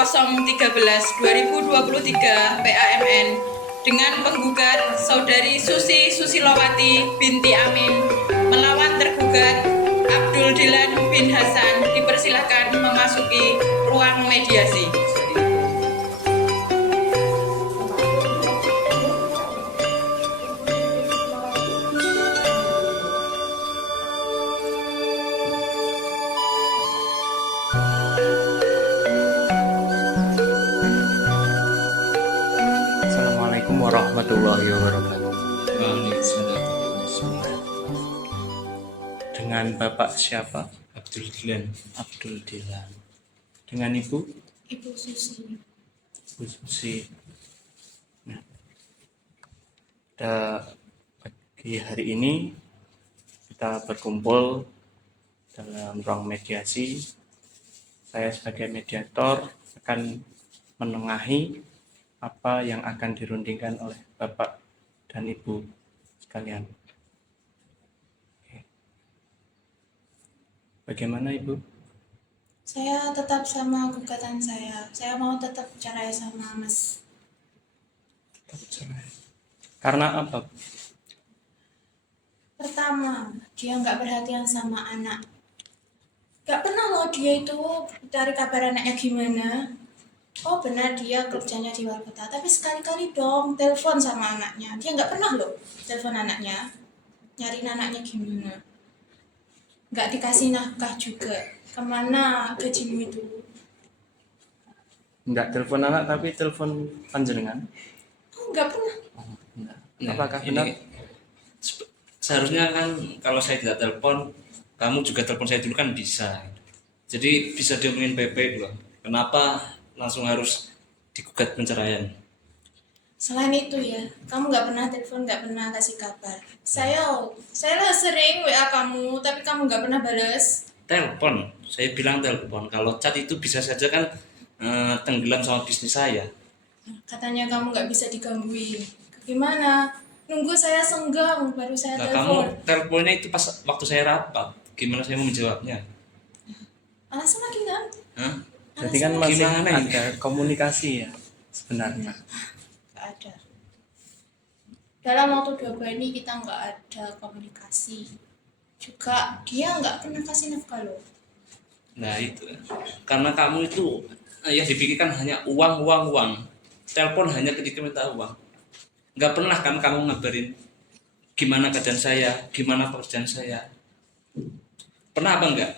013/2023 PAMN dengan penggugat Saudari Susi Susilowati binti Amin melawan tergugat Abdul Dilan bin Hasan dipersilahkan memasuki ruang mediasi. Assalamualaikum warahmatullahi wabarakatuh. Dengan Bapak siapa? Abdul Dilan. Abdul Dilan. Dengan Ibu? Ibu Susi. Ibu Susi. Nah, pagi hari ini kita berkumpul dalam ruang mediasi. Saya sebagai mediator akan menengahi apa yang akan dirundingkan oleh Bapak dan Ibu sekalian. Oke. Bagaimana Ibu? Saya tetap sama gugatan saya. Saya mau tetap cerai sama Mas. Tetap cerai. Karena apa? Pertama, dia nggak perhatian sama anak. Nggak pernah loh dia itu cari kabar anaknya gimana. Oh benar dia kerjanya di luar kota. Tapi sekali-kali dong telepon sama anaknya. Dia nggak pernah loh telepon anaknya. Nyariin anaknya gimana. Nggak dikasih nafkah juga. Kemana gajimu itu? Enggak telepon anak tapi telepon panjenengan. Oh nggak pernah. Oh, enggak. Nah, Apakah ini benar? Seharusnya kan kalau saya tidak telepon, kamu juga telepon saya dulu kan bisa. Jadi bisa diomongin baik-baik loh. Kenapa langsung harus digugat penceraian? Selain itu ya, kamu nggak pernah telepon, nggak pernah kasih kabar. Saya lah sering WA kamu, tapi kamu nggak pernah balas. Telepon, saya bilang telepon. Kalau chat itu bisa saja kan tenggelam sama bisnis saya. Katanya kamu nggak bisa digangguin. Gimana? Nunggu saya senggang, baru saya Nah, kamu telepon. teleponnya itu pas waktu saya rapat. Gimana saya mau menjawabnya? Alasan lagi nggak? Hah? Jadi kan masih Gimana ini? ada komunikasi ya sebenarnya. Nggak ada. Dalam waktu 2 bulan ini kita nggak ada komunikasi. Juga dia nggak pernah kasih nafkah loh. Nah itu, karena kamu itu yang dipikirkan hanya uang. Telepon hanya ketika minta uang. Nggak pernah kan kamu ngabarin gimana keadaan saya, gimana pekerjaan saya. Pernah apa enggak?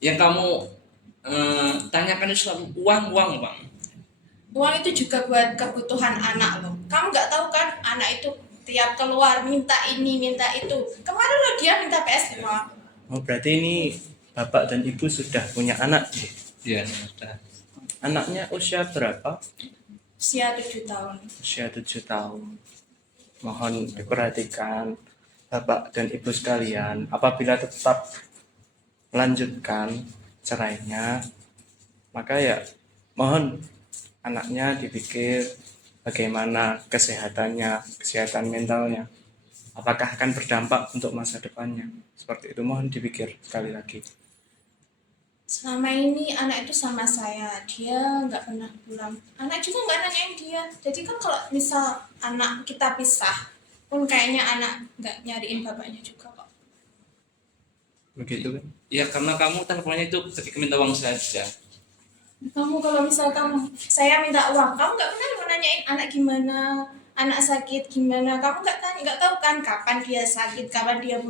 Yang kamu tanyakan itu selalu uang. Uang itu juga buat kebutuhan anak loh. Kamu nggak tahu kan anak itu tiap keluar minta ini, minta itu. Kemarin loh dia minta PS5. Oh, berarti ini Bapak dan Ibu sudah punya anak ya? Ya, sudah. Anaknya usia berapa? Usia 7 tahun. Usia 7 tahun. Mohon diperhatikan Bapak dan Ibu sekalian, apabila tetap melanjutkan cerainya, maka ya mohon anaknya dipikir bagaimana kesehatan mentalnya. Apakah akan berdampak untuk masa depannya? Seperti itu, mohon dipikir sekali lagi. Selama ini anak itu sama saya, dia nggak pernah pulang. Anak juga nggak nanyain dia. Jadi kan kalau misal anak kita pisah, pun kayaknya anak nggak nyariin bapaknya juga kok. Begitu kan? Ya karena kamu teleponnya itu ketika minta uang saja. Kamu kalau misal saya minta uang, kamu nggak pernah mau nanyain anak gimana, anak sakit gimana. Kamu nggak tahu kan kapan dia sakit, kapan dia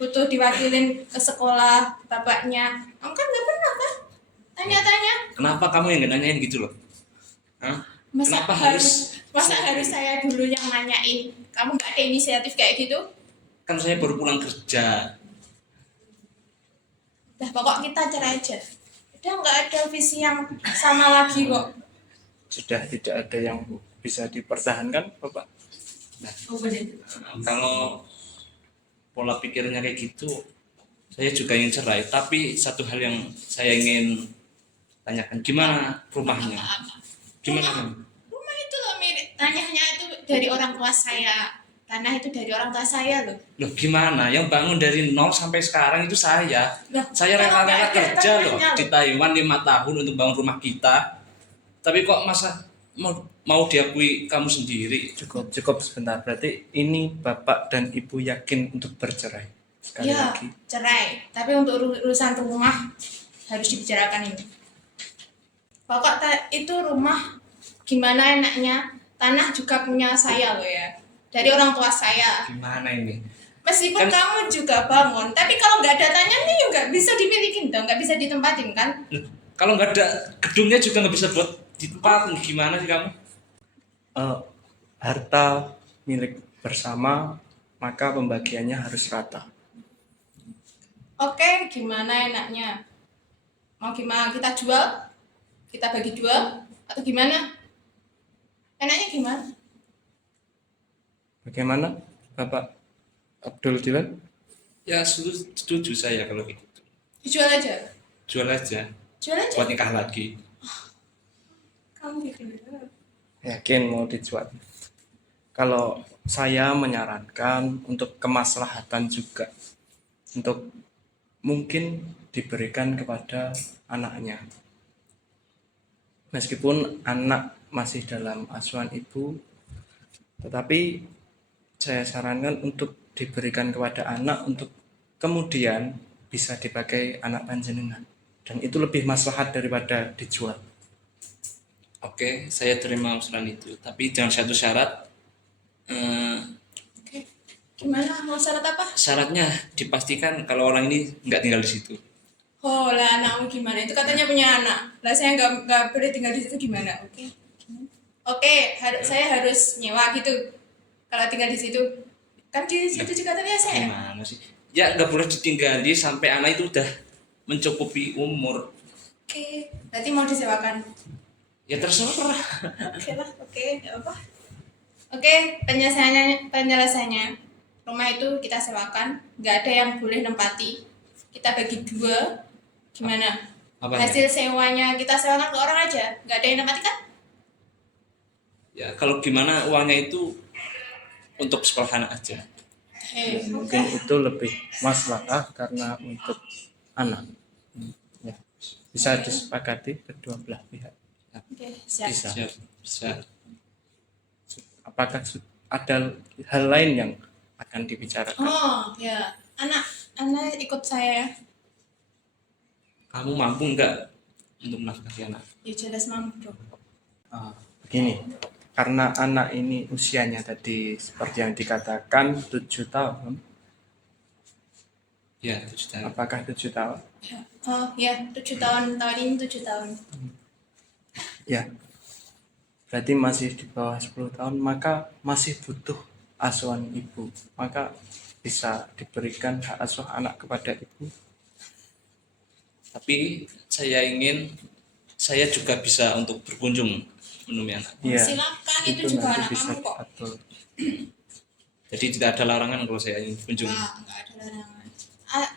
butuh diwakilin ke sekolah bapaknya. Kamu kan nggak pernah kan tanya-tanya. Kenapa kamu yang nggak nanyain gitu loh? Hah? Masa Kenapa harus saya dulu yang nanyain? Kamu nggak ada inisiatif kayak gitu? Kan saya baru pulang kerja. Dah pokok kita cerai aja. Udah nggak ada visi yang sama lagi kok. Sudah tidak ada yang bisa dipertahankan, Bapak? Nah, kalau pola pikirnya kayak gitu, saya juga ingin cerai. Tapi satu hal yang saya ingin tanyakan, gimana rumahnya? Gimana? Rumah itu loh mirip, tanyanya itu dari orang tua saya. tanah itu dari orang tua saya loh. Loh gimana? Yang bangun dari nol sampai sekarang itu saya. Loh, Saya kalau rela-rela nggak ada kerja loh tanahnya di Taiwan 5 tahun untuk bangun rumah kita. Tapi kok masa mau diakui kamu sendiri? Cukup sebentar. Berarti ini bapak dan ibu yakin untuk bercerai sekali Ya, lagi. cerai. Tapi untuk urusan rumah harus dibicarakan ini. Pokok itu rumah gimana enaknya, tanah juga punya saya loh ya. Dari orang tua saya. Gimana ini? Meskipun Kan- kamu juga bangun, tapi kalau nggak ada tanahnya nih nggak bisa dimiliki dong, nggak bisa ditempatin kan? Loh, kalau nggak ada gedungnya juga nggak bisa buat ditempatin. Gimana sih kamu? Harta milik bersama, maka pembagiannya harus rata. Oke, gimana enaknya? Mau gimana kita jual? Kita bagi dua? Atau gimana? Enaknya gimana? Bagaimana Bapak Abdul Dilan? Ya setuju saya kalau gitu. Dijual aja. Jual aja. Jual aja. Buat nikah lagi. Kamu bikin. Yakin mau dijual? Kalau saya menyarankan untuk kemaslahatan juga, untuk mungkin diberikan kepada anaknya. Meskipun anak masih dalam asuhan ibu, tetapi saya sarankan untuk diberikan kepada anak untuk kemudian bisa dipakai anak panjenengan, dan itu lebih maslahat daripada dijual. Oke, saya terima usulan itu. Tapi dengan satu syarat. Oke. Gimana? Mau syarat apa? Syaratnya dipastikan kalau orang ini nggak tinggal di situ. Oh lah, anakmu gimana? Itu katanya punya anak. Lah saya nggak boleh tinggal di situ gimana? Oke. Oke, saya harus nyewa gitu. Kalau tinggal di situ, kan di situ juga katanya saya. Gimana sih? Ya nggak boleh ditinggali sampai anak itu udah mencukupi umur. Oke, berarti mau disewakan. Ya terserah. Oke lah, oke, nggak apa. Oke, penjelasannya. Rumah itu kita sewakan, nggak ada yang boleh nempati. Kita bagi dua. Gimana? Apanya? Hasil sewanya kita sewakan ke orang aja, nggak ada yang nempati kan? Ya kalau gimana uangnya itu untuk sekolah anak aja. Mungkin itu lebih maslahat karena untuk anak. Ya, bisa disepakati kedua belah pihak. Oke, siap. Bisa. Siap, bisa. Apakah ada hal lain yang akan dibicarakan? Oh, ya. Anak ikut saya. Kamu mampu nggak untuk menafkahi anak? Ya jelas mampu dong. Begini, karena anak ini usianya tadi seperti yang dikatakan 7 tahun. Ya, 7 tahun. Apakah 7 tahun? Oh, ya, 7 tahun. Tahun ini 7 tahun. Ya, berarti masih di bawah 10 tahun, maka masih butuh asuhan ibu. Maka bisa diberikan hak asuh anak kepada ibu. Tapi saya juga bisa untuk berkunjung menemui anak. Iya, Silakan, itu juga nanti anak bisa kamu kok. diatur. Jadi tidak ada larangan kalau saya ingin berkunjung. Nggak ada larangan.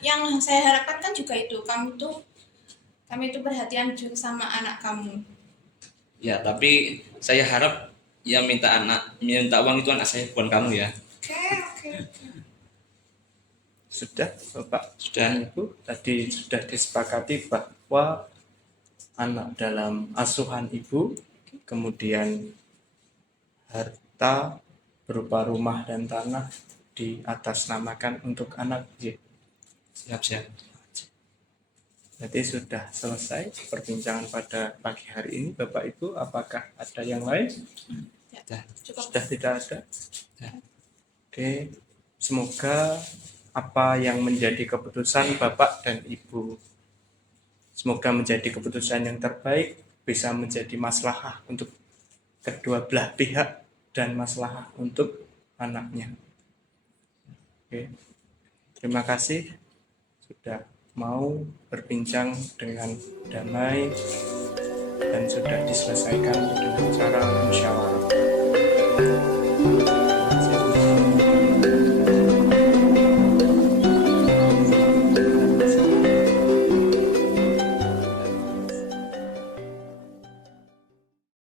Yang saya harapkan kan juga itu, kami itu perhatian juga sama anak kamu. Ya, tapi saya harap yang minta uang itu anak saya, bukan kamu ya. Oke. Sudah, Bapak Sudah. dan Ibu, tadi sudah disepakati bahwa anak dalam asuhan ibu, kemudian harta berupa rumah dan tanah diatasnamakan untuk anak. Siap. Jadi sudah selesai perbincangan pada pagi hari ini, Bapak Ibu. Apakah ada yang lain? Sudah. Cukup. Sudah tidak ada? Sudah. Oke, semoga apa yang menjadi keputusan Bapak dan Ibu, semoga menjadi keputusan yang terbaik, bisa menjadi maslahah untuk kedua belah pihak dan maslahah untuk anaknya. Oke, terima kasih sudah mau berbincang dengan damai dan sudah diselesaikan dengan cara